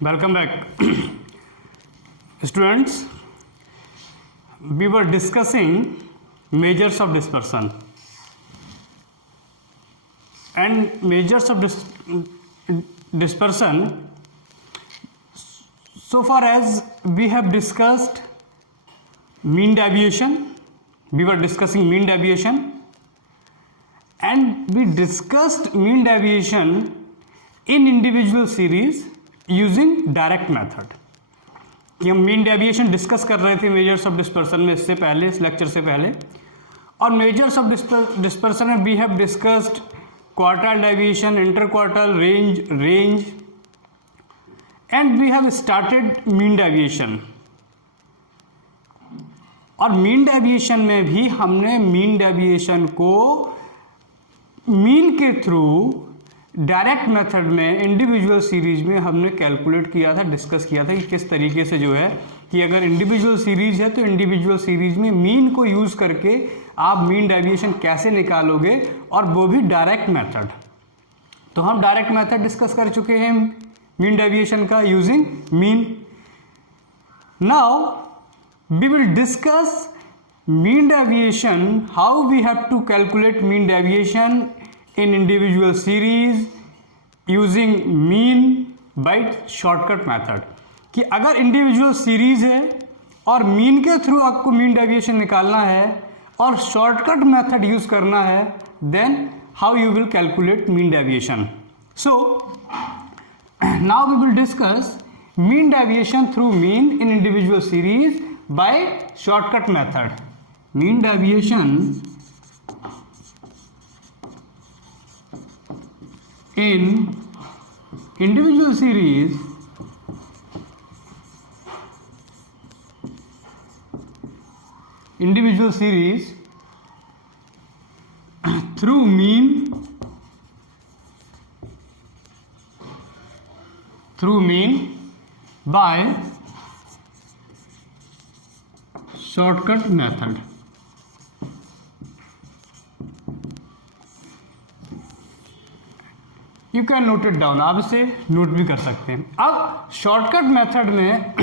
Welcome back. Students, we were discussing measures of dispersion and measures of dispersion. So far as we have discussed mean deviation, we were discussing mean deviation, and we discussed mean deviation in individual series using direct method. कि हम mean deviation discuss कर रहे थे measures of dispersion में इससे पहले, इस lecture से पहले. और मेजर्स ऑफ डिस्पर्सन में we have discussed quartile deviation, inter quartile, range and we have started mean deviation. और मीन डेविएशन में भी हमने मीन डेविएशन को मीन के थ्रू डायरेक्ट मेथड में इंडिविजुअल सीरीज में हमने कैलकुलेट किया था, डिस्कस किया था कि किस तरीके से जो है कि अगर इंडिविजुअल सीरीज है तो इंडिविजुअल सीरीज में मीन को यूज करके आप मीन डेविएशन कैसे निकालोगे, और वो भी डायरेक्ट मेथड. तो हम डायरेक्ट मेथड डिस्कस कर चुके हैं मीन डेविएशन का using mean. Now we will discuss mean deviation, how we have to calculate mean deviation in individual series using mean by shortcut method. कि अगर इंडिविजुअल सीरीज है और मीन के through आपको मीन डेविएशन निकालना है और शॉर्टकट मेथड यूज करना है, then how you will calculate mean deviation. So now we will discuss mean deviation through mean in individual series by shortcut method. Mean deviation in individual series through mean by shortcut method. You can note it down, आप इसे note भी कर सकते हैं. अब shortcut method में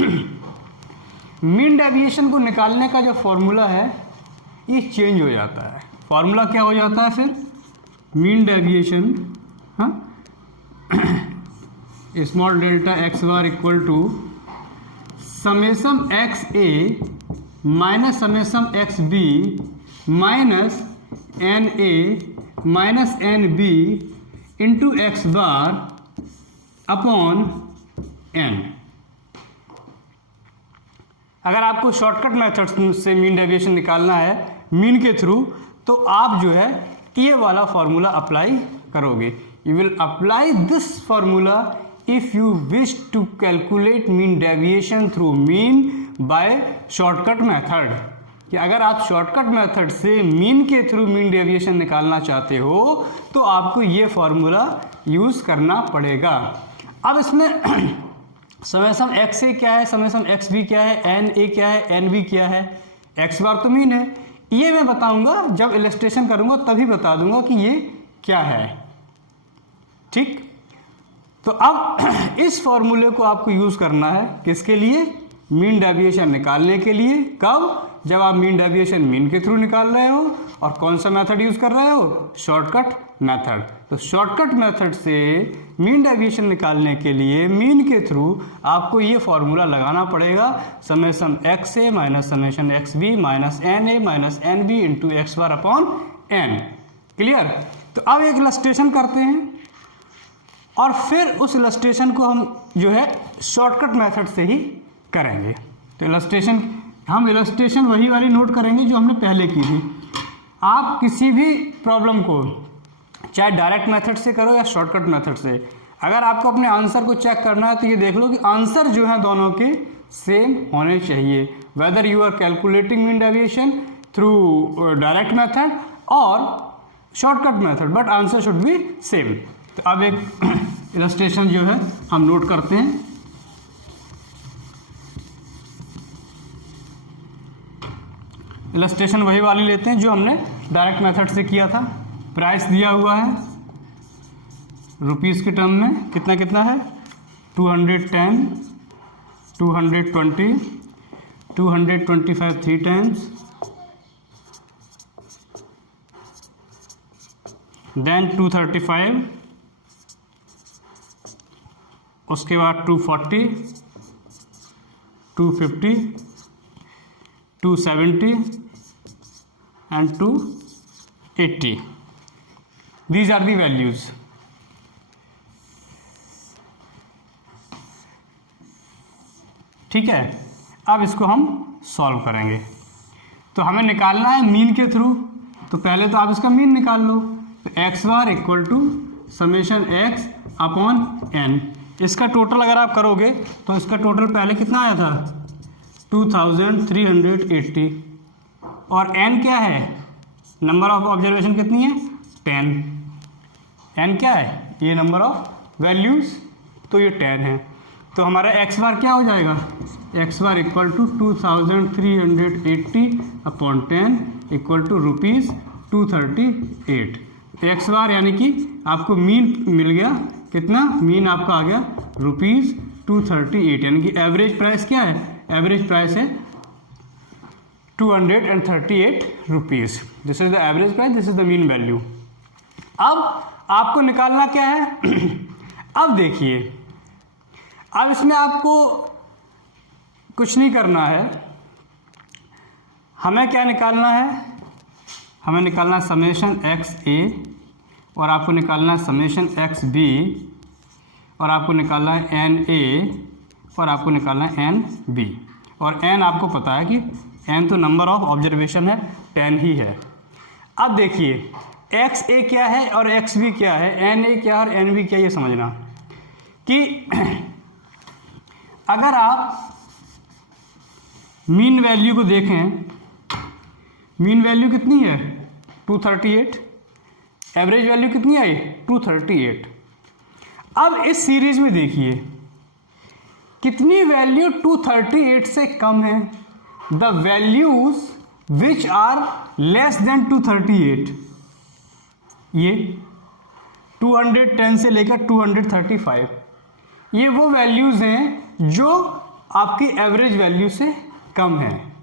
mean deviation को निकालने का जो फॉर्मूला है ये चेंज हो जाता है. फॉर्मूला क्या हो जाता है फिर? Mean deviation small delta x bar equal to summation x A minus summation x B minus N A minus N B into x bar upon n. अगर आपको शॉर्टकट मेथड से मीन डेविएशन निकालना है मीन के through, तो आप जो है ये वाला फॉर्मूला अप्लाई करोगे. You will apply this formula if you wish to calculate mean deviation through mean by shortcut method. कि अगर आप शॉर्टकट मेथड से मीन के थ्रू मीन डेविएशन निकालना चाहते हो तो आपको ये फॉर्मूला यूज करना पड़ेगा. अब इसमें समेसम एक्स ए क्या है, समेसम एक्स बी क्या है, एन ए क्या है, एन बी क्या है. एक्स बार तो मीन है, ये मैं बताऊंगा जब इलस्ट्रेशन करूंगा तभी बता दूंगा कि ये क्या है. ठीक, तो अब इस फॉर्मूले को आपको यूज करना है किसके लिए? मीन डेविएशन निकालने के लिए. कब? जब आप मीन डेविएशन मीन के थ्रू निकाल रहे हो. और कौन सा मेथड यूज कर रहे हो? Shortcut method. तो शॉर्टकट मेथड से मीन डेविएशन निकालने के लिए मीन के थ्रू आपको ये फॉर्मूला लगाना पड़ेगा, summation x A minus summation x B minus N A minus N B into x bar upon N. Clear? तो अब एक इलस्ट्रेशन करते हैं और फिर उस इलस्ट्रेशन को हम जो है शॉर्टकट मेथड से ही करेंगे. तो हम इलस्ट्रेशन वही वाली नोट करेंगे जो हमने पहले की थी. आप किसी भी प्रॉब्लम को चाहे डायरेक्ट मेथड से करो या शॉर्टकट मेथड से, अगर आपको अपने आंसर को चेक करना है तो ये देख लो कि आंसर जो है दोनों के सेम होने चाहिए, whether you are calculating mean deviation through direct method और shortcut method, but answer should be same. तो अब एक इलस्ट्रेशन जो है हम नोट करते हैं. इलस्ट्रेशन वही वाली लेते हैं जो हमने डायरेक्ट मेथड से किया था. प्राइस दिया हुआ है रुपीस के टर्म में, कितना कितना है 210, 220, 225 3 times, then 235, उसके बाद 240, 250, 270 and 280. These are the values. ठीक है, अब इसको हम सॉल्व करेंगे। तो हमें निकालना है मीन के थ्रू, तो पहले तो आप इसका मीन निकाल लो। तो X bar equal to summation X upon N. इसका टोटल अगर आप करोगे तो इसका टोटल पहले कितना आया था 2380, और एन क्या है, नंबर ऑफ ऑब्जर्वेशन कितनी है 10। एन क्या है, ये नंबर ऑफ वैल्यूज, तो ये 10 है। तो हमारा एक्स बार क्या हो जाएगा, x bar equal to 2380 upon 10 equal to ₹238। X bar यानी कि आपको मीन मिल गया कितना, मीन आपका आ गया ₹238, यानी कि एवरेज प्राइस क्या है, एवरेज प्राइस है 238 rupees. This is the average price, this is the mean value. अब आपको निकालना क्या है अब देखिए, अब इसमें आपको कुछ नहीं करना है, हमें क्या निकालना है, हमें निकालना है समेशन एक्स ए, और आपको निकालना है समेशन एक्स बी, और आपको निकालना है एन ए, और आपको निकालना है एन बी। और एन आपको पता है कि एन तो नंबर ऑफ ऑब्जर्वेशन है 10 ही है। अब देखिए एक्स ए क्या है और एक्स बी क्या है, एन ए क्या और एन बी क्या, ये समझना कि अगर आप मीन वैल्यू को देखें, मीन वैल्यू कितनी है 238, एवरेज वैल्यू कितनी आई 238। अब इस सीरीज में देखिए कितनी वैल्यू 238 से कम है, the values which are less than 238, ये 210 से लेकर 235, ये वो वैल्यूज हैं जो आपकी एवरेज वैल्यू से कम है।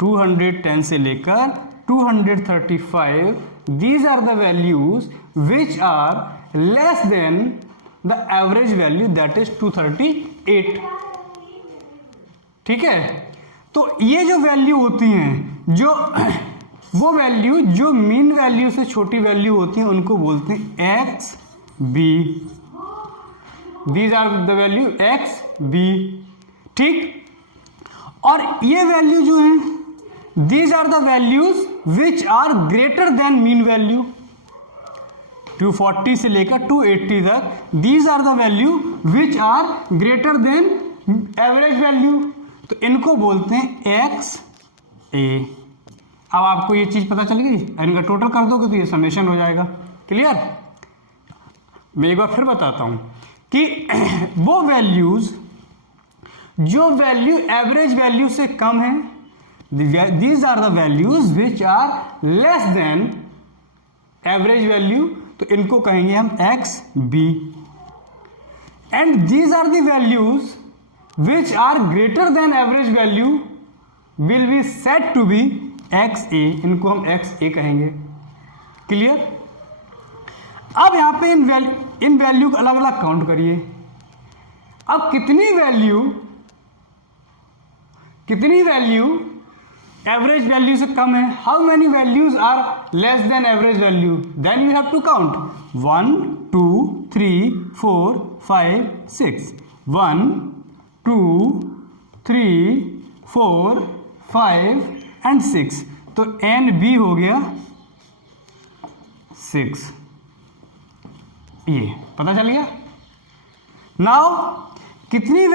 210 से लेकर 235, these are the values which are less than the average value, that is 238। ठीक है, तो ये जो वैल्यू होती हैं, जो वो वैल्यू जो मीन वैल्यू से छोटी वैल्यू होती हैं उनको बोलते हैं X B. These are the value X B, ठीक। और ये वैल्यू जो है these are the values which are greater than mean value, 240 से लेकर 280 तक, these are the value which are greater than average value, तो इनको बोलते हैं एक्स ए। अब आपको ये चीज पता चल गई, इनका टोटल कर दोगे तो ये समेशन हो जाएगा। क्लियर, मैं एक बार फिर बताता हूं कि वो वैल्यूज जो वैल्यू एवरेज वैल्यू से कम है, these are the values which are less than average value, तो इनको कहेंगे हम x b. And these are the values which are greater than average value will be said to be x a, इनको हम x ए कहेंगे। Clear. अब यहां पे इन वैल्यू को अलग अलग काउंट करिए। अब कितनी वैल्यू एवरेज वैल्यू से कम है, how many values are less than average value, then you have to count 1 2 3 4 5 6, 1 2 3 4 5 and 6, तो एन बी हो गया 6। ये पता चल गया। नाउ कितनी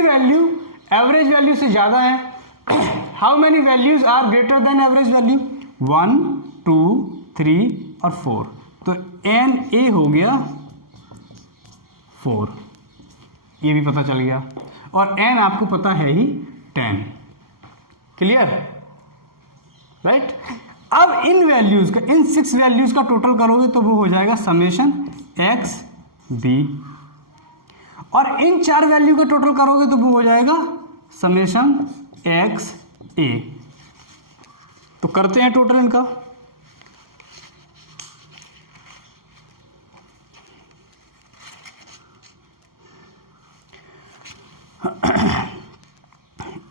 वैल्यू एवरेज वैल्यू से ज्यादा है, how many values are greater than average value, 1 2 3 और 4, तो एन ए हो गया 4, ये भी पता चल गया। और एन आपको पता है ही 10। Clear, right. अब इन वैल्यूज का, इन 6 वैल्यूज का टोटल करोगे तो वो हो जाएगा समेशन एक्स बी, और इन 4 वैल्यू का टोटल करोगे तो वो हो जाएगा समेशन एक्स ए। तो करते हैं टोटल इनका।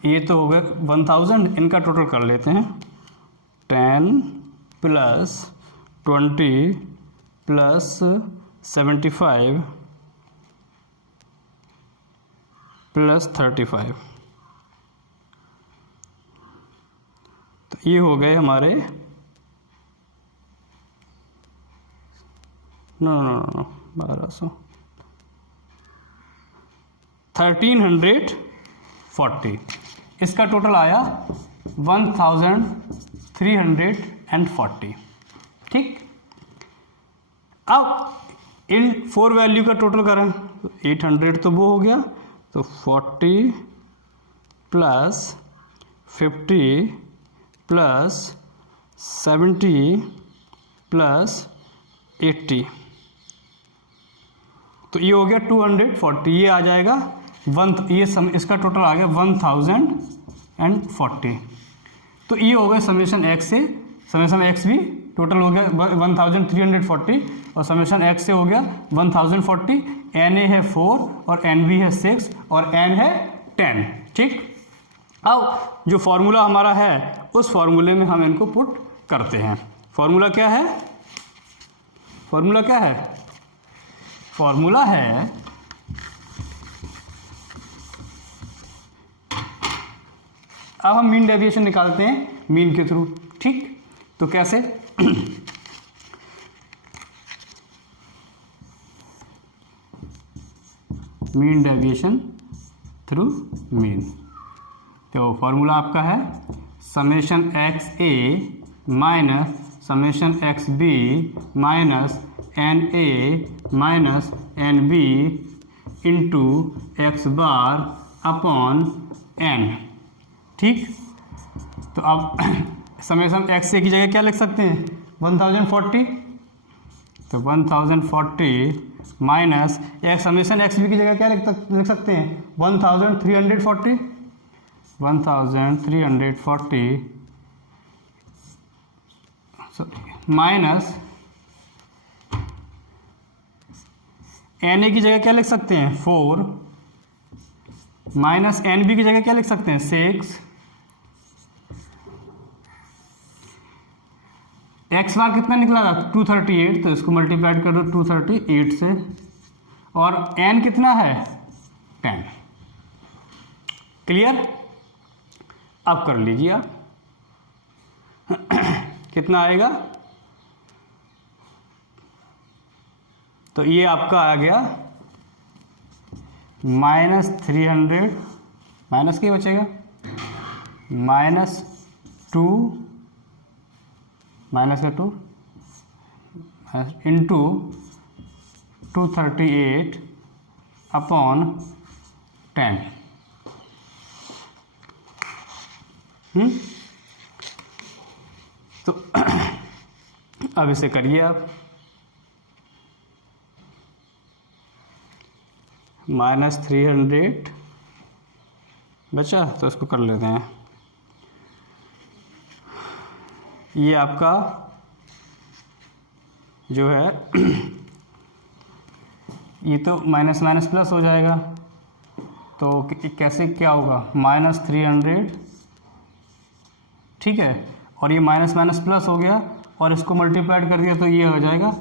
ये तो हो गया 1000, इनका टोटल कर लेते हैं 10 प्लस 20 प्लस 75 प्लस 35, तो ये हो गए हमारे नो 1200 1340, इसका टोटल आया 1340। ठीक, अब इन 4 वैल्यू का टोटल करें तो 800 तो वो हो गया, तो 40 प्लस 50 प्लस 70 प्लस 80, तो ये हो गया 240, ये आ जाएगा इसका टोटल आ गया 1040। तो ये हो गया समेशन एक्स से, समेशन एक्स भी टोटल हो गया 1340 और समेशन एक्स से हो गया 1040। एन ए है 4 और एन बी है 6 और एन है 10। ठीक, अब जो फॉर्मूला हमारा है उस फॉर्मूले में हम इनको पुट करते हैं। फॉर्मूला क्या है? फॉर्मूला क्या है? फॉर्मूला है अब हम मीन डेविएशन निकालते हैं मीन के थ्रू। ठीक, तो कैसे? मीन डेविएशन थ्रू मीन, तो फॉर्मूला आपका है summation x A minus summation x B minus N A minus N B into x bar upon N. ठीक, तो अब समेशन एक्स ए की जगह क्या लिख सकते हैं? 1040, तो 1040 माइनस एक समेशन एक्स बी की जगह क्या लिख सकते हैं? 1340 माइनस एन ए की जगह क्या लिख सकते हैं? 4 माइनस एन बी की जगह क्या लिख सकते हैं? 6। एक्स बार कितना निकला था? 238, तो इसको मल्टीप्लाइड कर दो 238 से, और एन कितना है? 10। क्लियर? अब कर लीजिए आप कितना आएगा? तो ये आपका आ गया -300, माइनस क्या बचेगा? -2 माइनस का 2 इंटू 238 अपॉन 10। तो अब इसे करिए आप, -300 बचा तो इसको कर लेते हैं। ये आपका जो है ये तो माइनस माइनस प्लस हो जाएगा, तो कैसे क्या होगा? -300, ठीक है, और ये माइनस माइनस प्लस हो गया और इसको मल्टीप्लाइड कर दिया तो ये हो जाएगा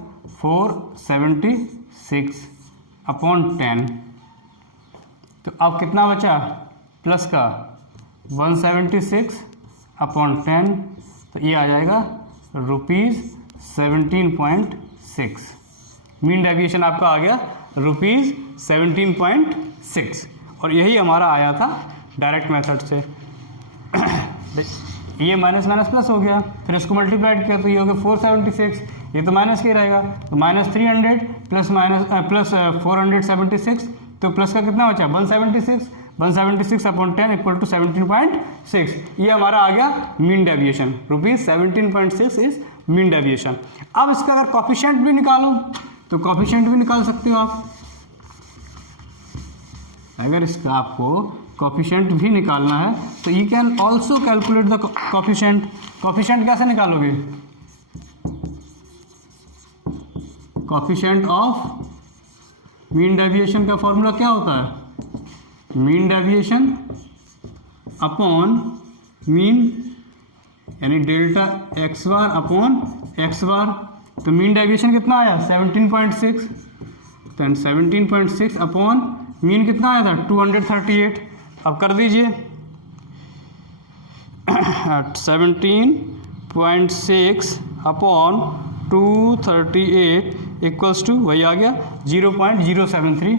476 अपॉन 10। तो अब कितना बचा प्लस का? 176 अपॉन 10, तो ये आ जाएगा ₹17.6। मीन डेविएशन आपका आ गया ₹17.6, और यही हमारा आया था डायरेक्ट मेथड से। ये माइनस माइनस प्लस हो गया, फिर इसको मल्टीप्लाइड किया तो ये हो गया 476, ये तो माइनस के रहेगा, तो -300 प्लस 476, तो प्लस का कितना बचा? 176 176 अपॉन 10 इक्वल टू 17.6। ये हमारा आ गया mean deviation, rupees 17.6 is mean deviation. अब इसका अगर कॉफिशिएंट भी निकालो तो कॉफिशिएंट भी निकाल सकते हो आप। अगर इसका आपको कॉफिशिएंट भी निकालना है तो you can also calculate the coefficient. Coefficient कैसे निकालोगे? कॉफिशिएंट ऑफ मीन डेविएशन का फॉर्मूला क्या होता है? मीन डेविएशन अपॉन मीन यानी delta x bar upon x bar. तो मीन डेविएशन कितना आया? 17.6। देन 17.6 अपॉन मीन कितना आया था? 238। अब कर दीजिए 17.6 अपॉन 238 इक्वल्स टू वही आ गया 0.073।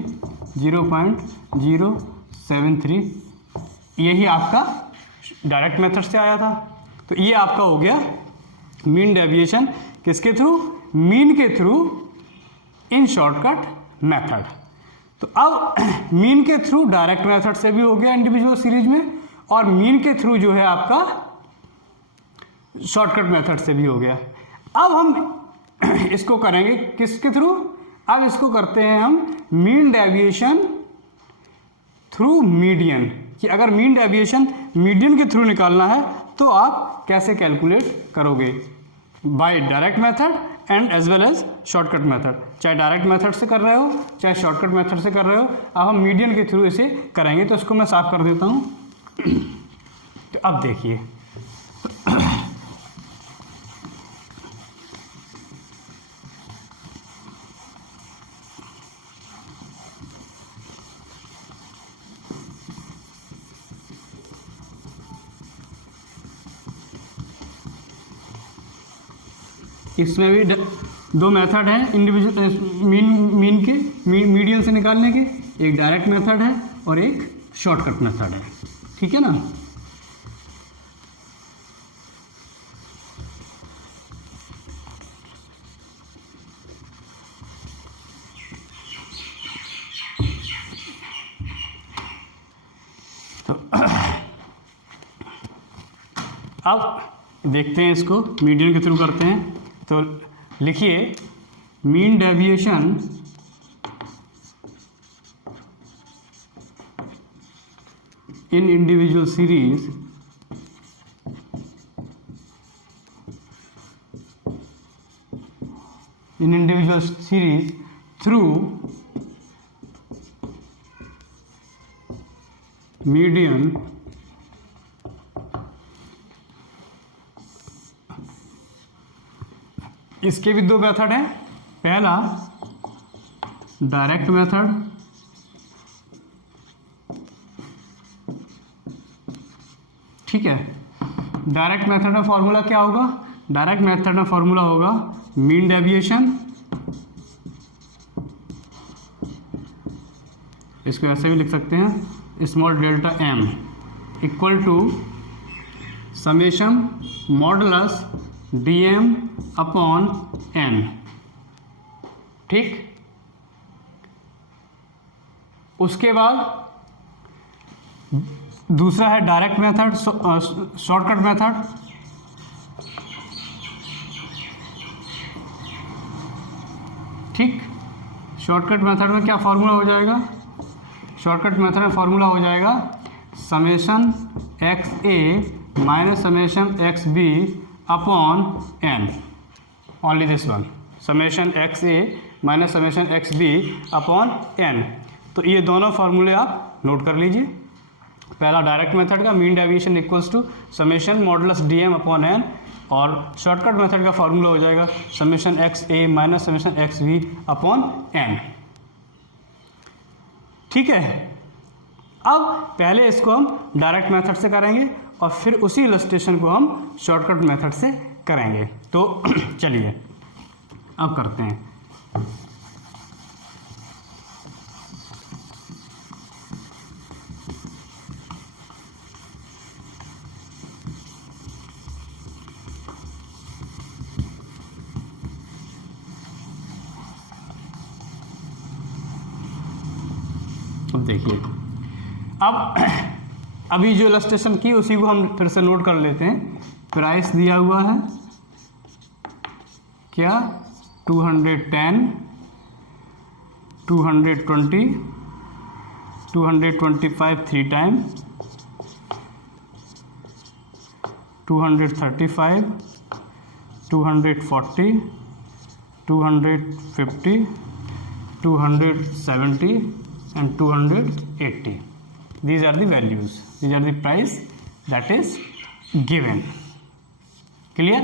0.073 यही आपका डायरेक्ट मेथड से आया था। तो ये आपका हो गया मीन डेविएशन किसके थ्रू? मीन के थ्रू इन शॉर्टकट मेथड। तो अब मीन के थ्रू डायरेक्ट मेथड से भी हो गया इंडिविजुअल सीरीज में, और मीन के थ्रू जो है आपका शॉर्टकट मेथड से भी हो गया। अब हम इसको करेंगे किसके थ्रू? अब इसको करते हैं हम मीन डेविएशन थ्रू मीडियन, कि अगर मीन डेविएशन मीडियन के थ्रू निकालना है तो आप कैसे कैलकुलेट करोगे? By direct method and as well as shortcut method. चाहे डायरेक्ट मेथड से कर रहे हो चाहे शॉर्टकट मेथड से कर रहे हो, अब हम मीडियन के थ्रू इसे करेंगे। तो इसको मैं साफ कर देता हूं। तो अब देखिए इसमें भी दो मेथड हैं इंडिविजुअल मीन के मीडियन से निकालने के। एक डायरेक्ट मेथड है और एक शॉर्टकट मेथड है, ठीक है ना। तो अब देखते हैं इसको मीडियन के थ्रू करते हैं। तो लिखिए मीन डेविएशन इन इंडिविजुअल सीरीज थ्रू मीडियन इसके भी दो मेथड हैं। पहला डायरेक्ट मेथड, ठीक है। डायरेक्ट मेथड में फॉर्मूला क्या होगा? डायरेक्ट मेथड में फॉर्मूला होगा मीन डेविएशन, इसको ऐसे भी लिख सकते हैं small delta M equal to summation modulus D M upon N, ठीक। उसके बाद दूसरा है डायरेक्ट मेथड, शॉर्टकट मेथड। ठीक, शॉर्टकट मेथड में क्या फॉर्मूला हो जाएगा? शॉर्टकट मेथड में फॉर्मूला हो जाएगा summation x A minus summation x b upon n, only this one, summation x A minus summation x b upon n. तो ये दोनों फार्मूले आप नोट कर लीजिए। पहला डायरेक्ट मेथड का mean deviation equals to summation modulus D M upon n, और शॉर्टकट मेथड का फार्मूला हो जाएगा समेशन एक्स ए minus summation x b upon N, ठीक है। अब पहले इसको हम डायरेक्ट मेथड से करेंगे और फिर उसी इलस्ट्रेशन को हम शॉर्टकट मेथड से करेंगे। तो चलिए अब करते हैं। अब देखिए, अब अभी जो इलस्ट्रेशन की उसी को हम फिर से नोट कर लेते हैं। प्राइस दिया हुआ है क्या 210, 220, 225 3 time, 235, 240, 250, 270 and 280. These are the values. These are the price that is given. Clear?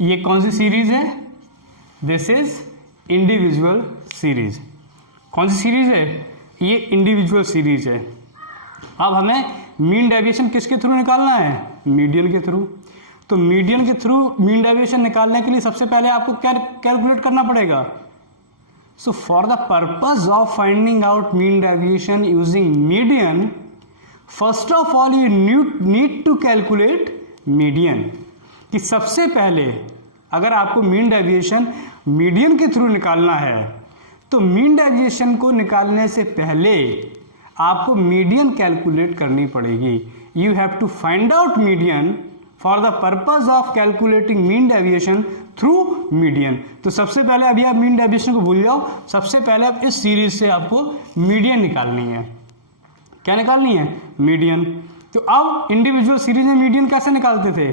ये कौन सी सीरीज है? This is individual series. कौन सी सीरीज है? ये इंडिविजुअल सीरीज है। अब हमें मीन डेविएशन किसके थ्रू निकालना है? मीडियन के थ्रू। तो मीडियन के थ्रू मीन डेविएशन निकालने के लिए सबसे पहले आपको क्या कैलकुलेट करना पड़ेगा? So for the purpose of finding out mean deviation using median, first of all you need to calculate median. कि सबसे पहले अगर आपको मीन डेविएशन मीडियन के थ्रू निकालना है तो मीन डेविएशन को निकालने से पहले आपको मीडियन कैलकुलेट करनी पड़ेगी। You have to find out median for the purpose of calculating mean deviation through median. तो सबसे पहले अभी आप मीन डेविएशन को भूल जाओ, सबसे पहले आप इस सीरीज से आपको मीडियन निकालनी है। क्या निकालनी है? मीडियन। तो अब इंडिविजुअल सीरीज में मीडियन कैसे निकालते थे,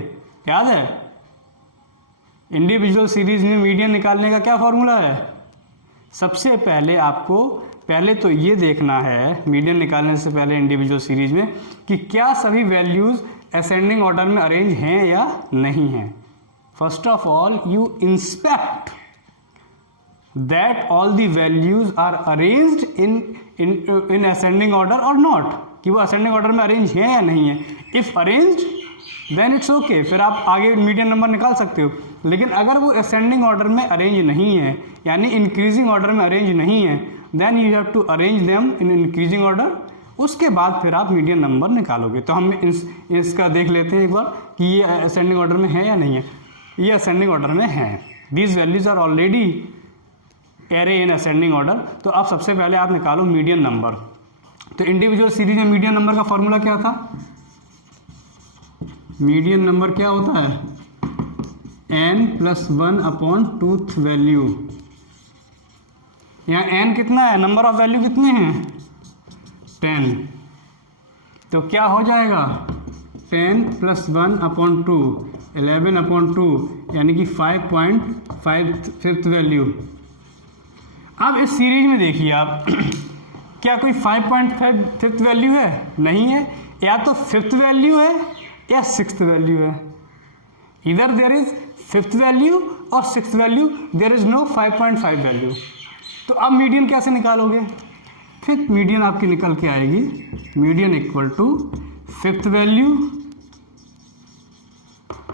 याद है? इंडिविजुअल सीरीज में मीडियन निकालने का क्या फॉर्मूला है? सबसे पहले आपको पहले तो ये देखना है मीडियन निकालने से पहले इंडिविजुअल सीरीज में कि क्या सभी वैल्यूज असेंडिंग ऑर्डर में अरेंज हैं या नहीं हैं। First of all, you inspect that all the values are arranged in ascending order or not, कि वो ascending order में arrange हैं या नहीं है। If arranged, then it's okay, फिर आप आगे मीडियन नंबर निकाल सकते हो। लेकिन अगर वो ascending order में arrange नहीं है, यानी increasing order में arrange नहीं है, then you have to arrange them in increasing order। उसके बाद फिर आप मीडियन नंबर निकालोगे। तो हम इसका देख लेते हैं एक बार कि ये ascending order में है या नहीं है। ये असेंडिंग ऑर्डर में है। These values are already array in ascending order. तो अब सबसे पहले आप निकालो मीडियन नंबर। तो इंडिविजुअल सीरीज में मीडियन नंबर का फॉर्मूला क्या था? मीडियन नंबर क्या होता है? n+1 upon twoth value. यहाँ n कितना है? नंबर ऑफ वैल्यू कितने हैं? 10। तो क्या हो जाएगा? 10+1 अपॉन 2 11 अपॉन 2 यानी कि 5.5 फिफ्थ वैल्यू। अब इस सीरीज में देखिए आप क्या कोई 5.5 फिफ्थ वैल्यू है? नहीं है। या तो फिफ्थ वैल्यू है या सिक्स्थ वैल्यू है। इधर देयर इज फिफ्थ वैल्यू और sixth value, there is no 5.5 value. तो अब मीडियन कैसे निकालोगे? फिफ्थ मीडियन आपकी निकल के आएगी, median equal to fifth value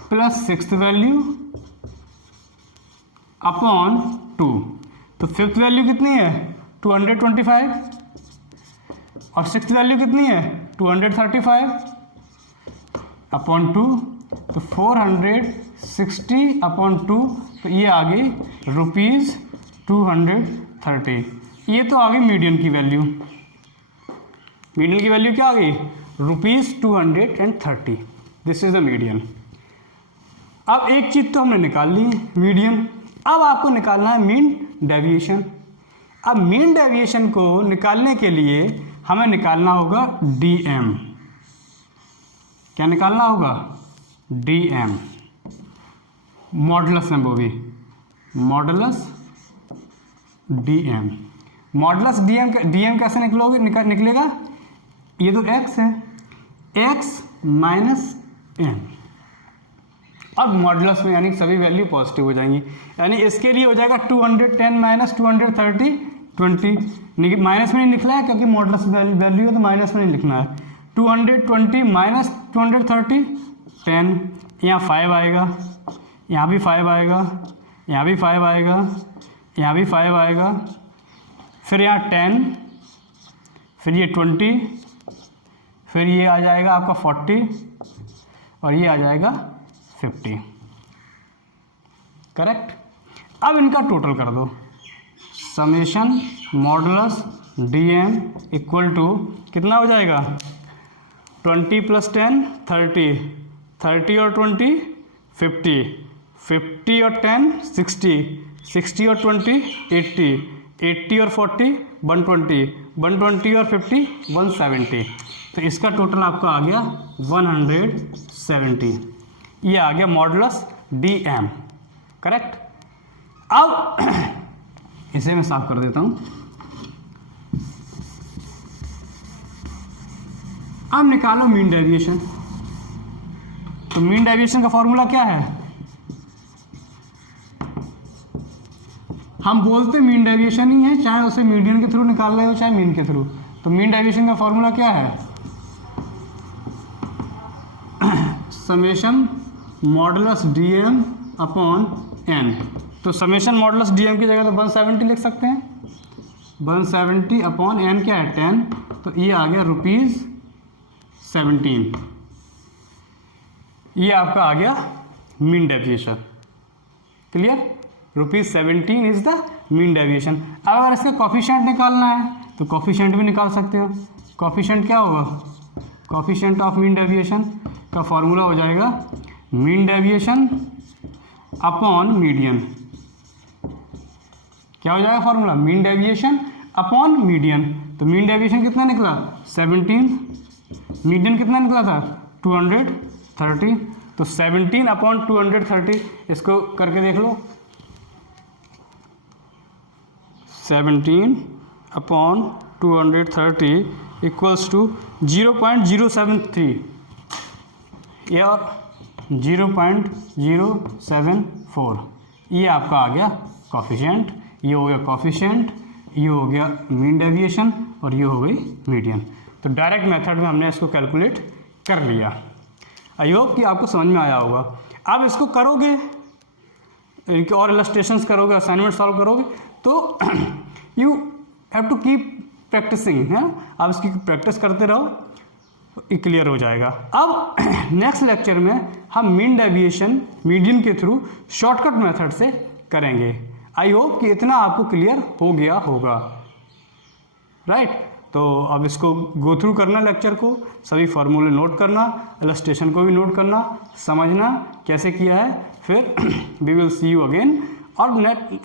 plus sixth value upon 2। तो फिफ्थ वैल्यू कितनी है? 225 और सिक्स्थ वैल्यू कितनी है? 235 अपॉन 2। तो 460 अपॉन 2, तो ये आ गई ₹230। ये तो आ गई मीडियन की वैल्यू। मीडियन की वैल्यू क्या आ गई? ₹230। This is the median. अब एक चीज तो हमने निकाल ली मीडियन। अब आपको निकालना है मीन डेविएशन। अब मीन डेविएशन को निकालने के लिए हमें निकालना होगा DM। क्या निकालना होगा? DM, मॉडुलस में, वो भी मॉडुलस DM। मॉडुलस DM कैसे निकलेगा? ये तो x है, x माइनस m। अब मॉडुलस में यानी सभी वैल्यू पॉजिटिव हो जाएंगी। यानी इसके लिए हो जाएगा 210 माइनस 230 20। माइनस में नहीं लिखना है क्योंकि मॉडुलस वैल्यू है तो माइनस में नहीं लिखना है। 220 माइनस 230 10। यहाँ 5 आएगा, यहाँ भी 5 आएगा, यहाँ भी 5 आएगा, यहाँ भी 5 आएगा, फिर यहाँ 10, फिर ये 20, फिर ये आ जाएगा आपका 40 और ये आ जाएगा 50। करेक्ट। अब इनका टोटल कर दो, summation modulus DM equal to कितना हो जाएगा 20 + 10 30, 30 और 20 50, 50 और 10 60, 60 और 20 80, 80 और 40 120, 120 और 50 170। तो इसका टोटल आपका आ गया 170। ये आ गया मॉडुलस DM, करेक्ट। अब इसे मैं साफ कर देता हूं। अब निकालो मीन डेविएशन। तो मीन डेविएशन का फॉर्मूला क्या है? हम बोलते मीन डेविएशन ही है, चाहे उसे मीडियन के थ्रू निकाल रहे हो चाहे मीन के थ्रू। तो मीन डेविएशन का फॉर्मूला क्या है? Summation modulus DM upon n। तो समेशन मॉडुलस DM की जगह तो 170 लिख सकते हैं। 170 अपॉन n क्या है 10, तो ये आ गया ₹17। ये आपका आ गया mean deviation. Clear? ₹17 is the mean deviation. अब अगर इसका कॉफिशिएंट निकालना है तो कॉफिशिएंट भी निकाल सकते हो। कॉफिशिएंट क्या होगा? कॉफिशिएंट ऑफ मीन डेविएशन का फॉर्मूला हो जाएगा मीन डेविएशन अपॉन मीडियन। क्या हो जाएगा formula? Mean deviation upon median. तो मीन डेविएशन कितना निकला? 17। मीडियन कितना निकला था? 230। तो 17 अपॉन 230, इसको करके देख लो। 17 अपॉन 230 इक्वल्स टू 0.073 या 0.074। ये आपका आ गया कॉफिशिएंट। ये हो गया कॉफिशिएंट, ये हो गया मीन डेविएशन और ये हो गई मीडियन। तो डायरेक्ट मेथड में हमने इसको कैलकुलेट कर लिया। आई होप कि आपको समझ में आया होगा। अब इसको करोगे, इनके और इलस्ट्रेशंस करोगे, असाइनमेंट सॉल्व करोगे, तो you have to keep practising है। आप इसकी प्रैक्टिस करते रहो, ये क्लियर हो जाएगा। अब नेक्स्ट लेक्चर में हम मीन डेविएशन मीडियन के थ्रू शॉर्टकट मेथड से करेंगे। आई होप कि इतना आपको क्लियर हो गया होगा, राइट। तो अब इसको गो थ्रू करना, लेक्चर को सभी फार्मूले नोट करना, इलस्ट्रेशन को भी नोट करना, समझना कैसे किया है। फिर we will see you again और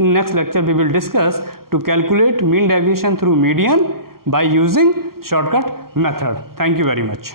next lecture we will discuss to calculate mean deviation through median by using shortcut method. Thank you very much.